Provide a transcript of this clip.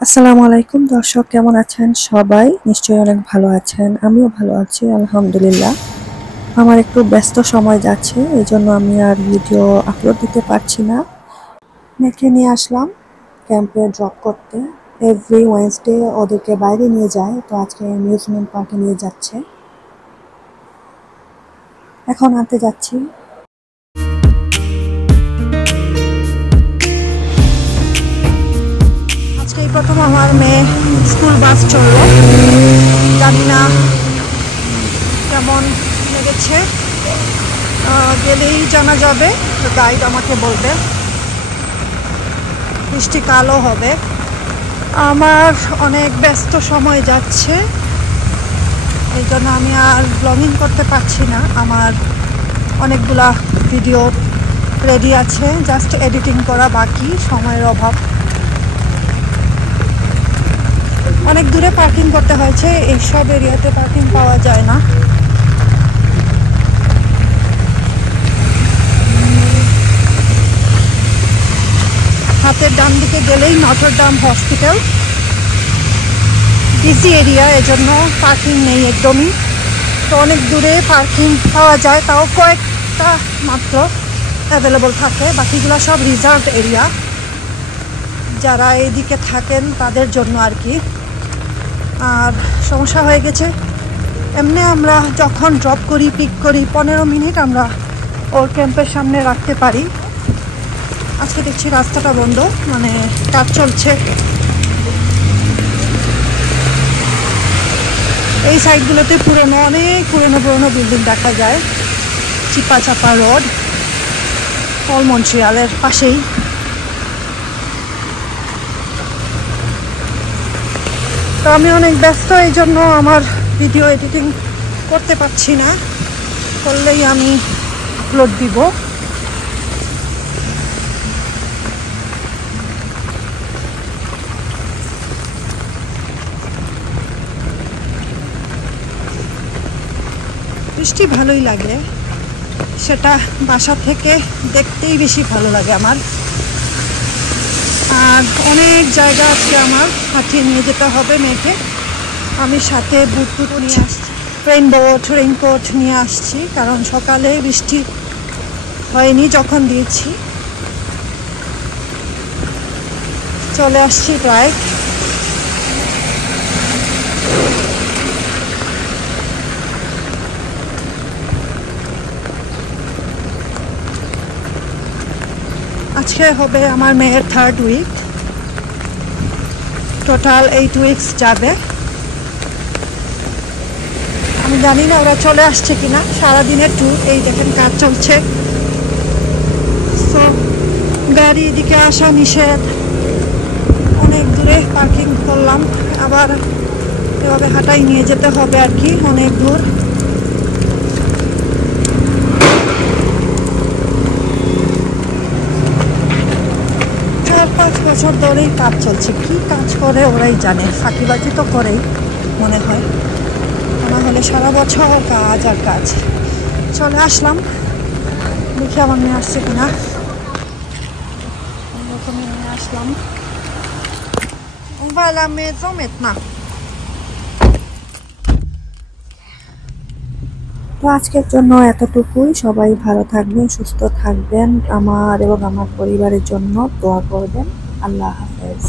আসসালামু আলাইকুম দর্শক, কেমন আছেন সবাই? নিশ্চয়ই অনেক ভালো আছেন। আমিও ভালো আছি আলহামদুলিল্লাহ। আমার একটু ব্যস্ত সময় যাচ্ছে, এজন্য আমি আর ভিডিও আপলোড দিতে পারছি না। মেয়েকে নিয়ে আসলাম ক্যাম্পে ড্রপ করতে। এভরি ওয়েডনেসডে ওদেরকে বাইরে নিয়ে যায়, তো আজকে অ্যামিউজমেন্ট পার্কে নিয়ে যাচ্ছে। এখন আনতে যাচ্ছি। আজকেই প্রথম আমার মেয়ে স্কুল বাস চললো। জানি না কেমন লেগেছে, গেলেই জানা যাবে। তো গাইড আমাকে বলবে। বৃষ্টি কালো হবে। আমার অনেক ব্যস্ত সময় যাচ্ছে, এই জন্য আমি আর ব্লগিং করতে পারছি না। আমার অনেকগুলা ভিডিও রেডি আছে, জাস্ট এডিটিং করা বাকি, সময়ের অভাব। অনেক দূরে পার্কিং করতে হয়েছে, এইসব এরিয়াতে পার্কিং পাওয়া যায় না। হাতের ডান দিকে গেলেই নটরডাম হসপিটাল। বিজি এরিয়া, এজন্য পার্কিং নেই একদমই। তো অনেক দূরে পার্কিং পাওয়া যায়, তাও কয়েকটা মাত্র অ্যাভেলেবল থাকে, বাকিগুলো সব রিজার্ভ এরিয়া, যারা এইদিকে থাকেন তাদের জন্য আর কি। আর সমস্যা হয়ে গেছে, এমনি আমরা যখন ড্রপ করি, পিক করি, 15 মিনিট আমরা ওর ক্যাম্পের সামনে রাখতে পারি। আজকে দেখছি রাস্তাটা বন্ধ, মানে কাজ চলছে। এই সাইডগুলোতে অনেক পুরনো বিল্ডিং দেখা যায়। চিপা চাপা রোড, অল মন্ট্রিয়ালের পাশেই। তো আমি অনেক ব্যস্ত, এই জন্য আমার ভিডিও এডিটিং করতে পারছি না। করলেই আমি আপলোড দিব। বৃষ্টি ভালোই লাগে, সেটা বাসা থেকে দেখতেই বেশি ভালো লাগে আমার। আর অনেক জায়গা আজকে আমার হাঁটিয়ে নিয়ে যেতে হবে মেয়েকে। আমি সাথে বুট নিয়ে আসছি, রেইনকোট নিয়ে আসছি, কারণ সকালে বৃষ্টি হয়নি যখন দিয়েছি। চলে আসছি প্রায়। আজকে হবে আমার মেয়ের 3rd উইক। টোটাল 8 উইকস যাবে। আমি জানি না ওরা চলে আসছে কিনা। সারাদিনের ট্যুর, এই দেখেন কাজ চলছে। সো গাড়ি এদিকে আসা নিষেধ, অনেক দূরে পার্কিং করলাম, আবার এভাবে হাঁটাই নিয়ে যেতে হবে আর কি, অনেক দূর। 4-5 বছর ধরেই কাজ চলছে। কি কাজ করে ওরাই জানে, ফাঁকিবাজি তো করেই মনে হয়, না হলে সারা বছর কাজ আর কাজ। চলে আসলাম, দেখি আমার মেয়ে আসছে কিনা। এরকমই নিয়ে আসলাম। On va à la maison maintenant. তো আজকের জন্য এতটুকুই। সবাই ভালো থাকবেন, সুস্থ থাকবেন, আমার এবং আমার পরিবারের জন্য দোয়া করবেন। আল্লাহ হাফেজ।